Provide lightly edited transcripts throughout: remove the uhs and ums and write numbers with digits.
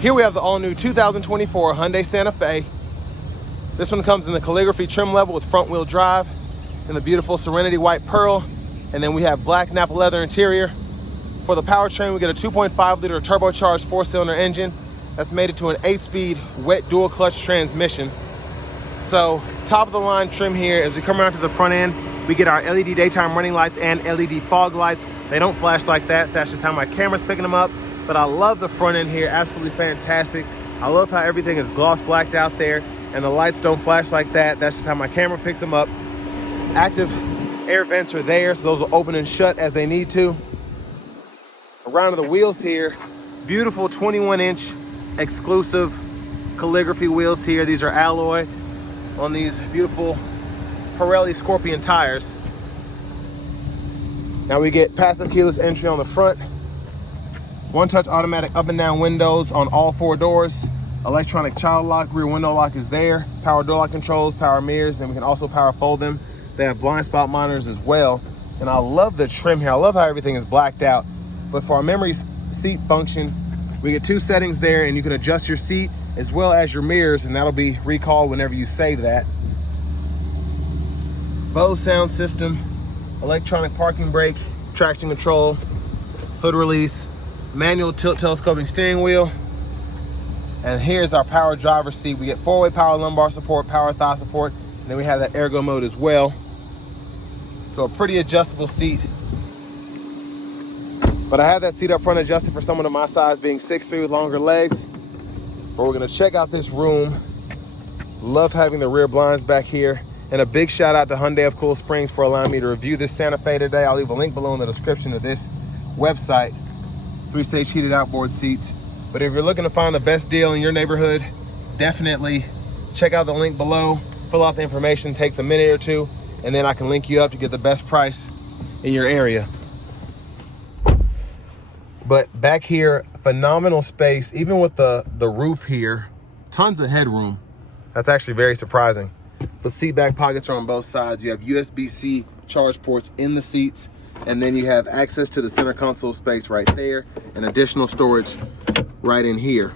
Here we have the all-new 2024 Hyundai Santa Fe. This one comes in the Calligraphy trim level with front-wheel drive and the beautiful Serenity white pearl. And then we have black Napa leather interior. For the powertrain, we get a 2.5-liter turbocharged 4-cylinder engine that's mated to an 8-speed wet dual-clutch transmission. So top-of-the-line trim here. As we come around to the front end, we get our LED daytime running lights and LED fog lights. They don't flash like that. That's just how my camera's picking them up. But I love the front end here, absolutely fantastic. I love how everything is gloss blacked out there and the lights don't flash like that. That's just how my camera picks them up. Active air vents are there, so those will open and shut as they need to. Around to the wheels here, beautiful 21-inch exclusive Calligraphy wheels here. These are alloy on these beautiful Pirelli Scorpion tires. Now we get passive keyless entry on the front. One-touch automatic up and down windows on all 4 doors. Electronic child lock, rear window lock is there. Power door lock controls, power mirrors, then we can also power fold them. They have blind spot monitors as well. And I love the trim here. I love how everything is blacked out. But for our memory seat function, we get 2 settings there, and you can adjust your seat as well as your mirrors, and that'll be recalled whenever you save that. Bose sound system, electronic parking brake, traction control, hood release, manual tilt telescoping steering wheel. And here's our power driver's seat. We get 4-way power lumbar support, power thigh support, and then we have that ergo mode as well. So a pretty adjustable seat. But I have that seat up front adjusted for someone of my size, being 6'3" with longer legs. But we're gonna check out this room. Love having the rear blinds back here. And a big shout out to Hyundai of Cool Springs for allowing me to review this Santa Fe today. I'll leave a link below in the description of this website. 3-stage heated outboard seats. But if you're looking to find the best deal in your neighborhood, definitely check out the link below. Fill out the information, takes a minute or 2, and then I can link you up to get the best price in your area. But back here, phenomenal space. Even with the roof here, tons of headroom. That's actually very surprising. The seat back pockets are on both sides. You have USB-C charge ports in the seats, and then you have access to the center console space right there, and additional storage right in here.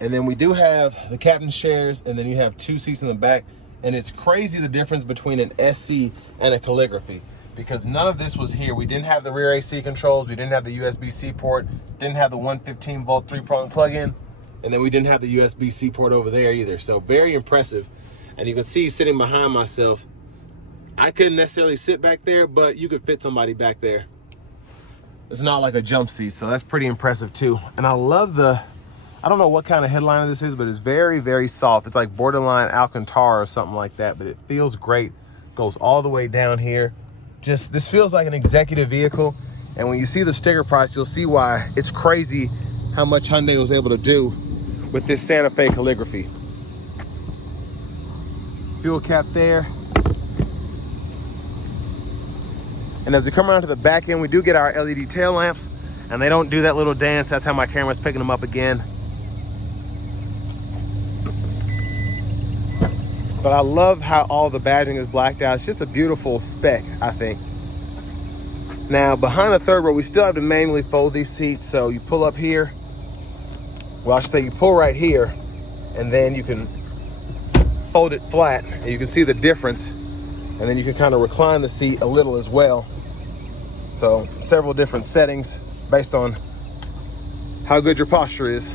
And then we do have the captain's chairs, and then you have 2 seats in the back. And it's crazy the difference between an SC and a Calligraphy, because none of this was here. We didn't have the rear AC controls. We didn't have the USB-C port. Didn't have the 115 volt 3-prong plug-in. And then we didn't have the USB-C port over there either. So very impressive. And you can see sitting behind myself, I couldn't necessarily sit back there, but you could fit somebody back there. It's not like a jump seat, so that's pretty impressive too. And I love I don't know what kind of headliner this is, but it's very, very soft. It's like borderline Alcantara or something like that, but it feels great. Goes all the way down here. This feels like an executive vehicle. And when you see the sticker price, you'll see why it's crazy how much Hyundai was able to do with this Santa Fe Calligraphy. Fuel cap there. And as we come around to the back end, we do get our LED tail lamps, and they don't do that little dance. That's how my camera's picking them up again. But I love how all the badging is blacked out. It's just a beautiful spec, I think. Now, behind the third row, we still have to manually fold these seats. So you pull up here. Well, I should say you pull right here, and then you can fold it flat, and you can see the difference. And then you can kind of recline the seat a little as well. So several different settings based on how good your posture is.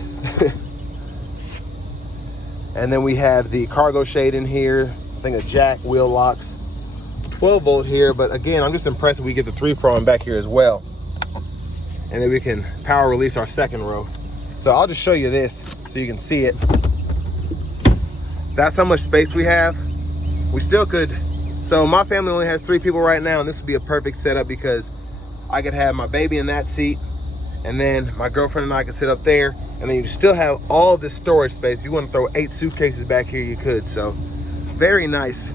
And then we have the cargo shade in here. I think a jack, wheel locks, 12 volt here. But again, I'm just impressed that we get the 3-prong back here as well. And then we can power release our second row. So I'll just show you this so you can see it. That's how much space we have. We still could, so my family only has 3 people right now, and this would be a perfect setup because I could have my baby in that seat, and then my girlfriend and I could sit up there, and then you still have all this storage space. If you want to throw 8 suitcases back here, you could. So very nice.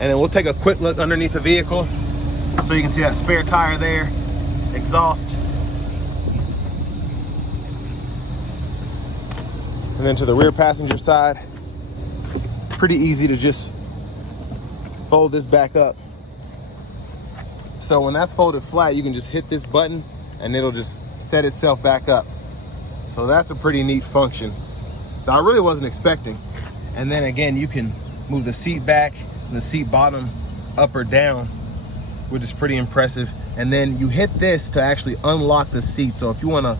And then we'll take a quick look underneath the vehicle so you can see that spare tire there, exhaust. And then to the rear passenger side, pretty easy to just fold this back up. So when that's folded flat, you can just hit this button and it'll just set itself back up. So that's a pretty neat function that I really wasn't expecting. And then again, you can move the seat back and the seat bottom up or down, which is pretty impressive. And then you hit this to actually unlock the seat. So if you want to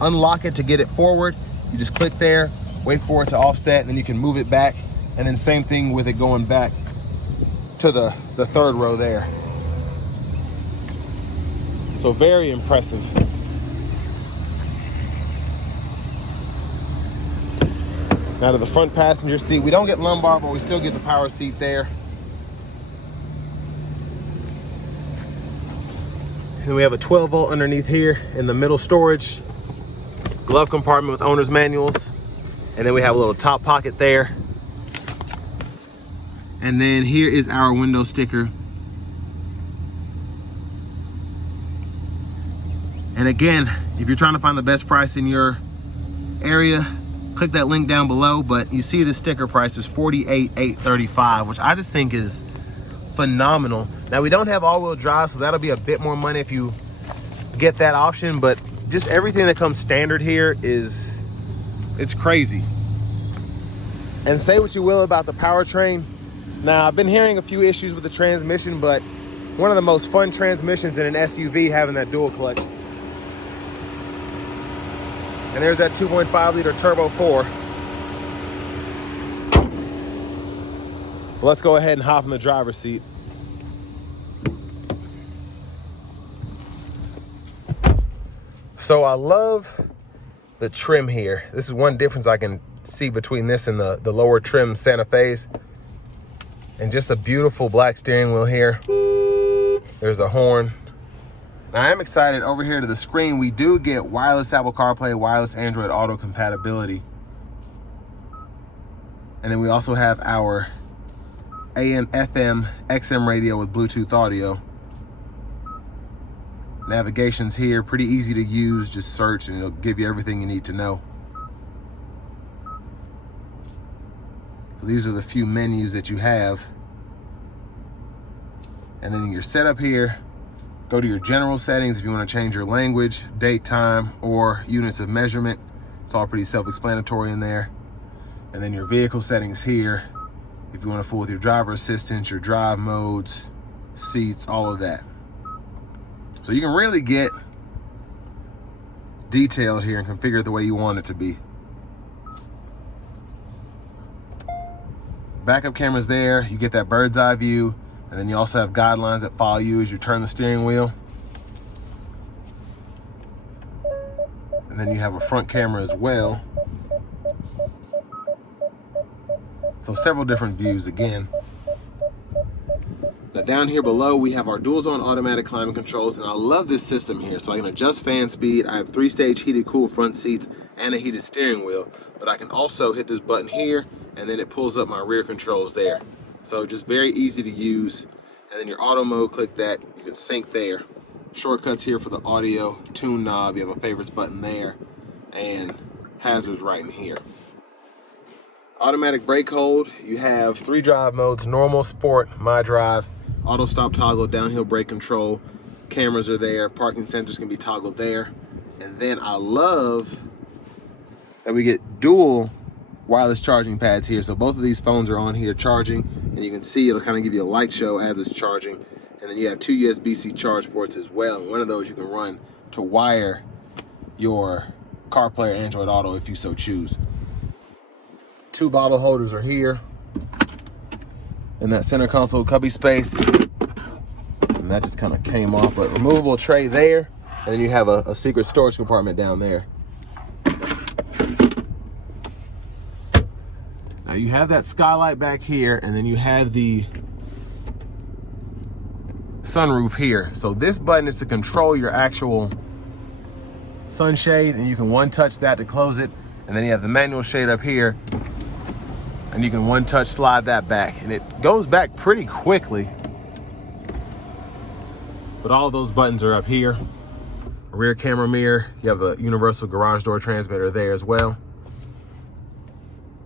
unlock it to get it forward, you just click there, wait for it to offset, and then you can move it back. And then same thing with it going back to the third row there. So very impressive. Now to the front passenger seat, we don't get lumbar, but we still get the power seat there. And we have a 12 volt underneath here in the middle storage. Glove compartment with owner's manuals. And then we have a little top pocket there. And then here is our window sticker. And again, if you're trying to find the best price in your area, click that link down below. But you see the sticker price is $48,835, which I just think is phenomenal. Now we don't have all-wheel drive, so that'll be a bit more money if you get that option, but just everything that comes standard here it's crazy. And say what you will about the powertrain. Now I've been hearing a few issues with the transmission, but one of the most fun transmissions in an SUV having that dual clutch. And there's that 2.5 liter turbo 4. Let's go ahead and hop in the driver's seat. So I love the trim here. This is one difference I can see between this and the lower trim Santa Fe's. And just a beautiful black steering wheel here. There's the horn. Now I am excited. Over here to the screen, we do get wireless Apple CarPlay, wireless Android Auto compatibility. And then we also have our AM, FM, XM radio with Bluetooth audio. Navigation's here, pretty easy to use. Just search and it'll give you everything you need to know. So these are the few menus that you have. And then in your setup here, go to your general settings if you want to change your language, date, time, or units of measurement. It's all pretty self-explanatory in there. And then your vehicle settings here, if you want to fool with your driver assistance, your drive modes, seats, all of that. So you can really get detailed here and configure it the way you want it to be. Backup camera's there. You get that bird's eye view. And then you also have guidelines that follow you as you turn the steering wheel. And then you have a front camera as well. So several different views again. Now down here below, we have our dual zone automatic climate controls, and I love this system here. So I can adjust fan speed. I have 3-stage heated cool front seats and a heated steering wheel, but I can also hit this button here and then it pulls up my rear controls there. So just very easy to use. And then your auto mode, click that, you can sync there. Shortcuts here for the audio, tune knob, you have a favorites button there, and hazards right in here. Automatic brake hold, you have 3 drive modes: normal, sport, my drive, auto stop toggle, downhill brake control, cameras are there, parking sensors can be toggled there. And then I love that we get dual wireless charging pads here. So both of these phones are on here charging, and you can see it'll kind of give you a light show as it's charging. And then you have 2 USB-C charge ports as well. And one of those you can run to wire your CarPlay or Android Auto if you so choose. 2 bottle holders are here in that center console cubby space. And that just kind of came off, but removable tray there. And then you have a secret storage compartment down there. Now you have that skylight back here, and then you have the sunroof here. So this button is to control your actual sunshade, and you can one-touch that to close it. And then you have the manual shade up here, and you can one-touch slide that back, and it goes back pretty quickly. But all of those buttons are up here. A rear camera mirror, you have a universal garage door transmitter there as well.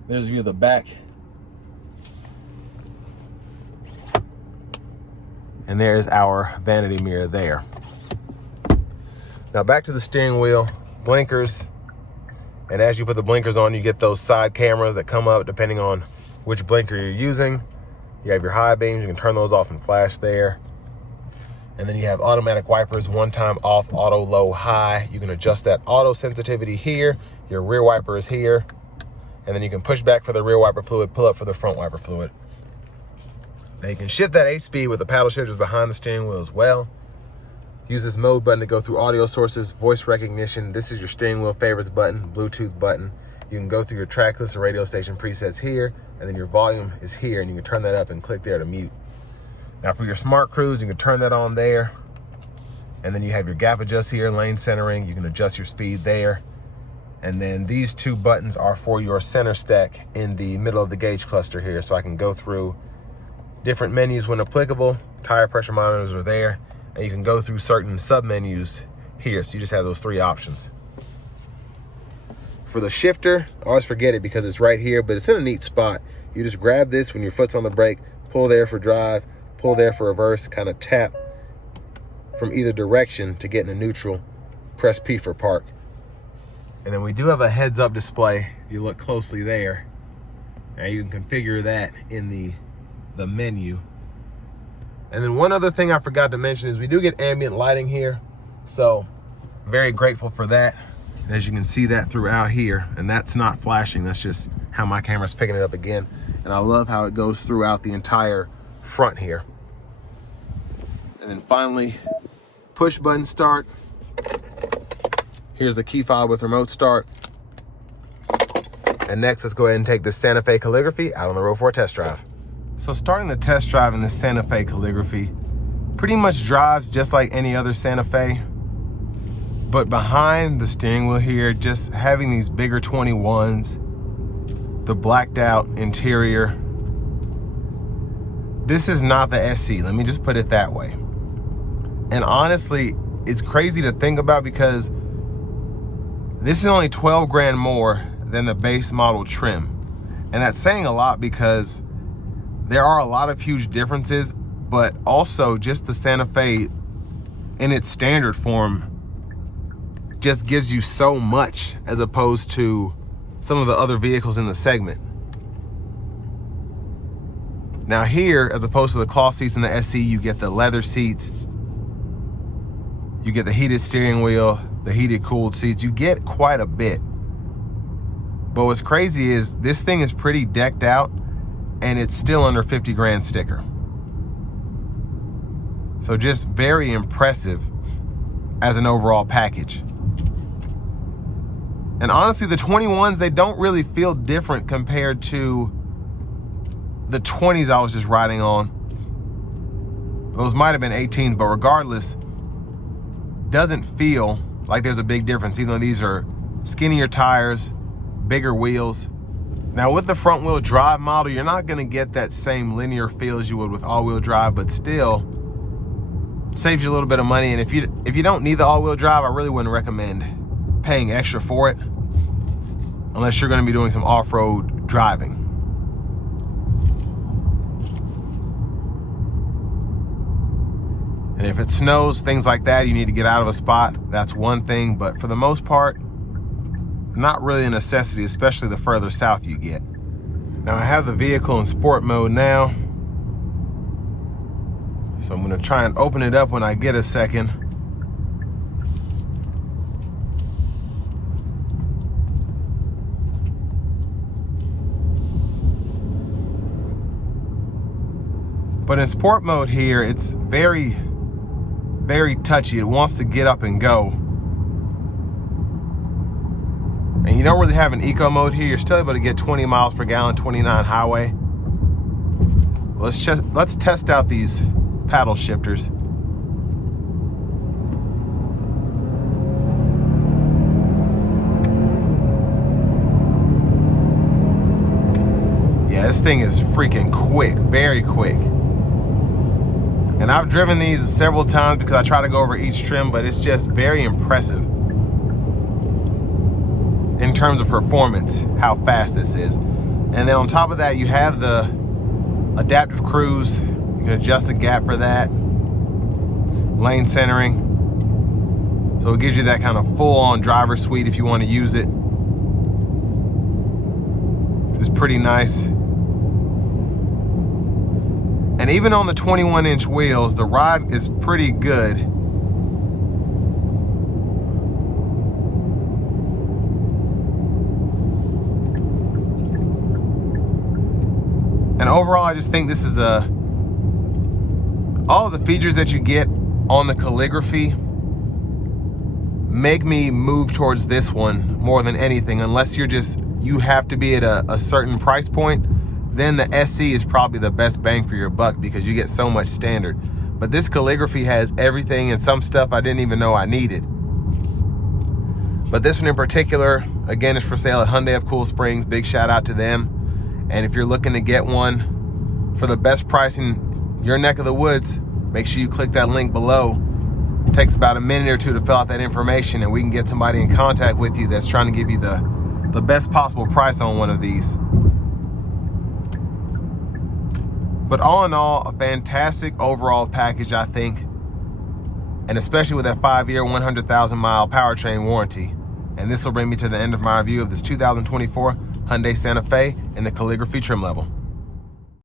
There's a view of the back. And there's our vanity mirror there. Now back to the steering wheel, blinkers. And as you put the blinkers on, you get those side cameras that come up depending on which blinker you're using. You have your high beams, you can turn those off and flash there. And then you have automatic wipers, one time off, auto, low, high. You can adjust that auto sensitivity here. Your rear wiper is here. And then you can push back for the rear wiper fluid, pull up for the front wiper fluid. Now you can shift that 8-speed with the paddle shifters behind the steering wheel as well. Use this mode button to go through audio sources, voice recognition. This is your steering wheel favorites button, Bluetooth button. You can go through your track list or radio station presets here, and then your volume is here, and you can turn that up and click there to mute. Now for your smart cruise, you can turn that on there. And then you have your gap adjust here, lane centering. You can adjust your speed there. And then these two buttons are for your center stack in the middle of the gauge cluster here. So I can go through different menus when applicable. Tire pressure monitors are there. And you can go through certain sub-menus here. So you just have those three options. For the shifter, I always forget it because it's right here, but it's in a neat spot. You just grab this when your foot's on the brake, pull there for drive, pull there for reverse, kind of tap from either direction to get into neutral, press P for park. And then we do have a heads-up display. If you look closely there, now you can configure that in the menu. And then one other thing I forgot to mention is we do get ambient lighting here. So very grateful for that. And as you can see that throughout here, and that's not flashing, that's just how my camera's picking it up again. And I love how it goes throughout the entire front here. And then finally, push button start. Here's the key fob with remote start. And next, let's go ahead and take the Santa Fe Calligraphy out on the road for a test drive. So starting the test drive in the Santa Fe Calligraphy pretty much drives just like any other Santa Fe. But behind the steering wheel here, just having these bigger 21s, the blacked out interior. This is not the SC, let me just put it that way. And honestly, it's crazy to think about because this is only 12 grand more than the base model trim. And that's saying a lot because there are a lot of huge differences, but also just the Santa Fe in its standard form just gives you so much as opposed to some of the other vehicles in the segment. Now here, as opposed to the cloth seats in the SC, you get the leather seats, you get the heated steering wheel, the heated cooled seats, you get quite a bit. But what's crazy is this thing is pretty decked out and it's still under 50 grand sticker. So just very impressive as an overall package. And honestly, the 21s, they don't really feel different compared to the 20s I was just riding on. Those might have been 18s, but regardless, doesn't feel like there's a big difference, even though these are skinnier tires, bigger wheels. Now with the front wheel drive model, you're not gonna get that same linear feel as you would with all-wheel drive, but still saves you a little bit of money. And if you don't need the all-wheel drive, I really wouldn't recommend paying extra for it unless you're gonna be doing some off-road driving. And if it snows, things like that, you need to get out of a spot, that's one thing. But for the most part, not really a necessity, especially the further south you get. Now I have the vehicle in sport mode now. So I'm gonna try and open it up when I get a second. But in sport mode here, it's very, very touchy. It wants to get up and go. And you don't really have an eco mode here. You're still able to get 20 miles per gallon, 29 highway. Let's test out these paddle shifters. Yeah, this thing is freaking quick, very quick. And I've driven these several times because I try to go over each trim, but it's just very impressive in terms of performance, how fast this is. And then on top of that, you have the adaptive cruise. You can adjust the gap for that. lane centering. So it gives you that kind of full-on driver suite if you want to use it. It's pretty nice. And even on the 21-inch wheels, the ride is pretty good. And overall, I just think this is all of the features that you get on the Calligraphy make me move towards this one more than anything. Unless you have to be at a certain price point, then the SE is probably the best bang for your buck because you get so much standard. But this Calligraphy has everything and some stuff I didn't even know I needed. But this one in particular, again, is for sale at Hyundai of Cool Springs. Big shout out to them. And if you're looking to get one for the best price in your neck of the woods, make sure you click that link below. It takes about a minute or two to fill out that information, and we can get somebody in contact with you that's trying to give you the best possible price on one of these. But all in all, a fantastic overall package, I think. And especially with that 5-year, 100,000-mile powertrain warranty. And this will bring me to the end of my review of this 2024 Hyundai Santa Fe in the Calligraphy trim level.